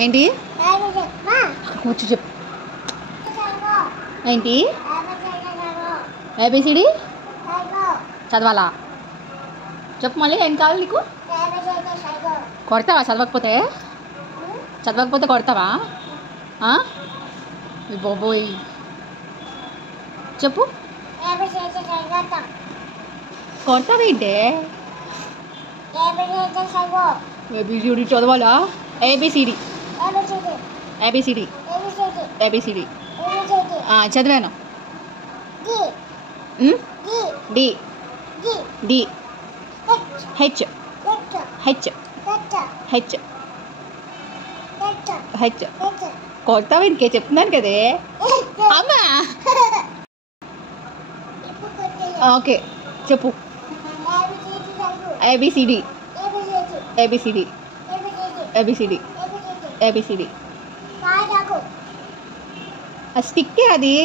ఏంటి కూర్చో చెప్పు ఏంటి ఏబిసిడి చదవాలా చెప్పు మళ్ళీ ఏం కావాలి నీకు కొడతావా చదవకపోతే కొడతావా బాబోయ్ చెప్పు కొడతావేంటే ఏబిసిడి చదవాలా ఏబిసిడి ఏబిసిడి ఏబిసిడి చదివాను D D H H H H కొడతావు ఇంకే చెప్తున్నాను కదే అమ్మా ఓకే చెప్పు ఏబిసిడి ఏబిసిడి ఏబిసిడి ఏబిసిడి స్టిక్కే అది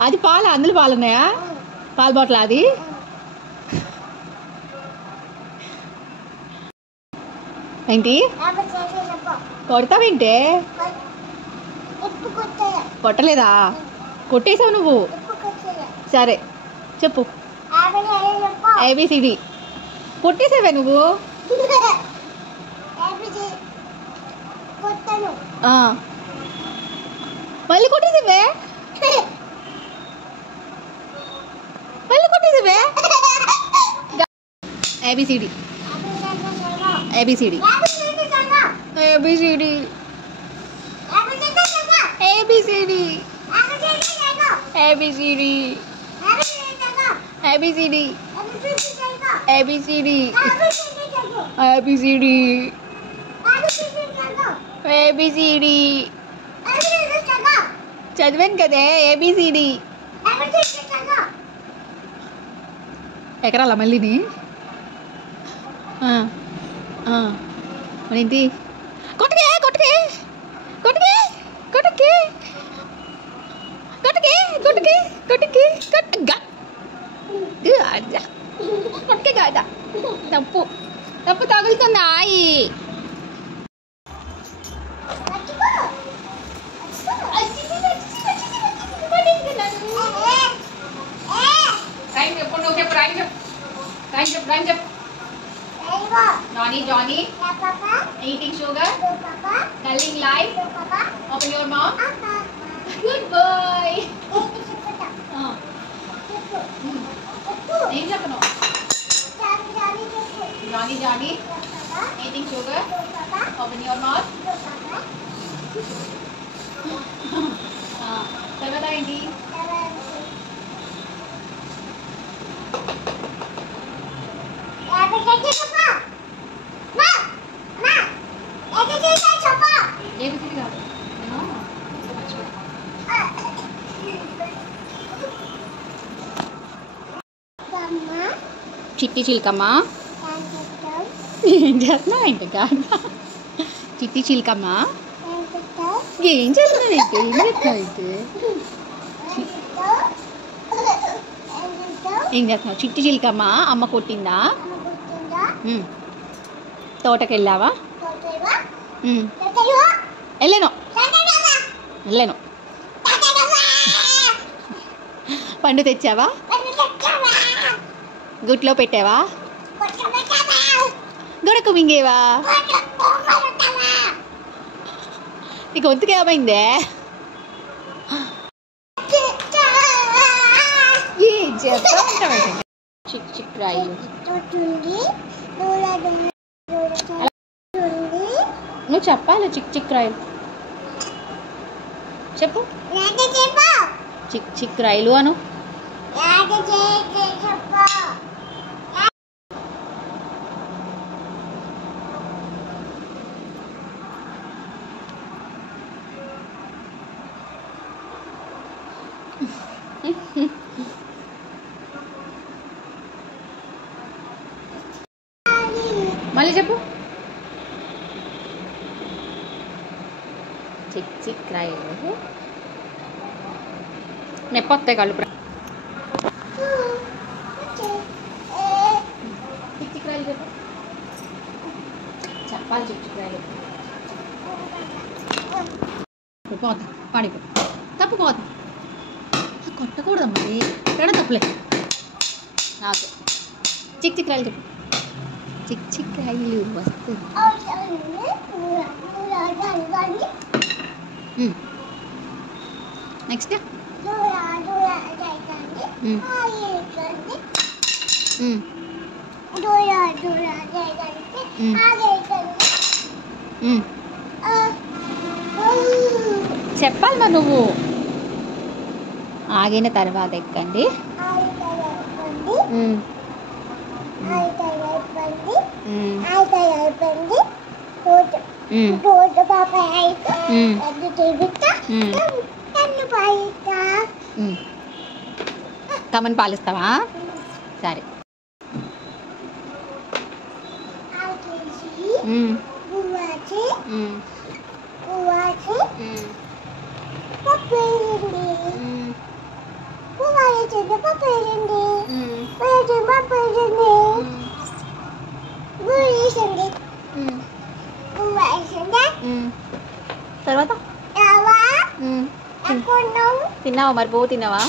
అది పాలు అందులో పాలు ఉన్నాయా పాలు బాటిల్ అది ఏంటి కొడతావేంటే కొట్టలేదా కొట్టేసావు నువ్వు సరే చెప్పు ఏబిసిడి కొట్టేసావే నువ్వు మళ్ళీ కొట్టేసావే A B C D A B C D A B C D A B C D A B C D A B C D A B C D A B C D A B C D చదివాను కదే ఏబిసిడి ఎకరాల మళ్ళీని ఏంటి కొట్టకే కొట్టకే కొట్టకే కొట్టకే కొట్టకే కొట్టకే కొట్టకే కొట్టకే కాదా తప్పు తప్పు తగులుతుందా ఆయి Johnny, eating sugar, telling lies, open your mouth. Good boy. Name చెప్పను. Johnny, eating sugar, open your mouth. తర్వాత ఏంటి? చిట్టి చిలకమ్మ ఏం చేస్తున్నావు ఏంటి కాదా చిట్టి చిలకమ్మ ఏం చేస్తున్నావు ఏంటి ఏం చేస్తున్నావు ఏంటి ఏం చేస్తున్నావు చిట్టి చిలకమ్మ అమ్మ కొట్టిందా తోటకి వెళ్ళావా వెళ్ళాను పండు తెచ్చావా గుట్లో పెట్టావా గొడకు మింగేవా నీకు వంతుకు ఏమైందే చిక్ చిక్ రాయి నువ్వు చెప్పాలి చిక్ చిక్ రాయలు చెప్పు చిక్ చిక్ రాయలు అను మళ్ళీ చెప్పు చిక్ చిక్ రాయలు నెప్పొస్తాయి కళ్ళు చిక్ చిక్ రాయలు చెప్పు పాలు చెప్పు పోతా పాడిపో తప్పు పోతా కొట్టకూడదు మరి ఎక్కడ తప్పులే నాకు చిక్ చిక్ రాయలు చెప్పు చిక్ చిక్ రాయలు వస్తుంది నెక్స్ట్ చెప్పాలి మరి నువ్వు ఆగిన తర్వాత ఎక్కండి తమని పాలిస్తావా సరే తర్వాత తిన్నావా మరి బో తిన్నావా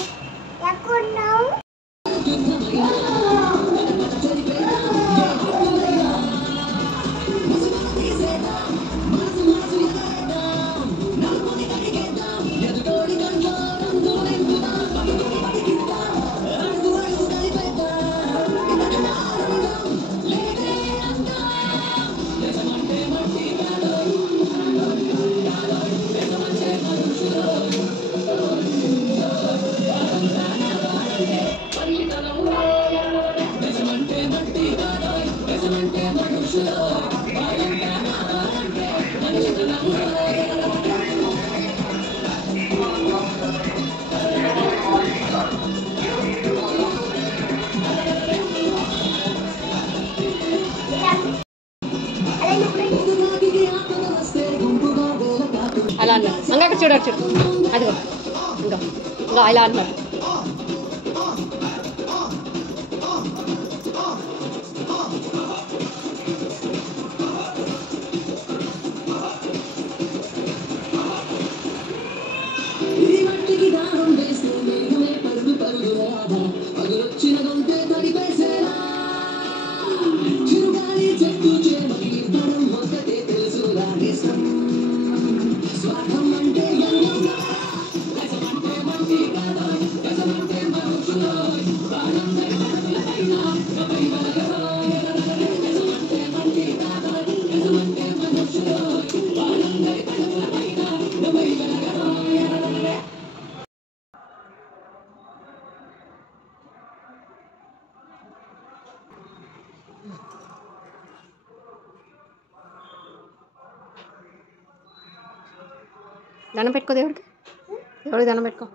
అలా అన్నారు ఇంకా అక్కడ చూడ చూడు అదిగో ఇంకా ఇంకా ఇలా అన్నారు దండం పెట్టుకో దేవుడికి దండం పెట్టుకో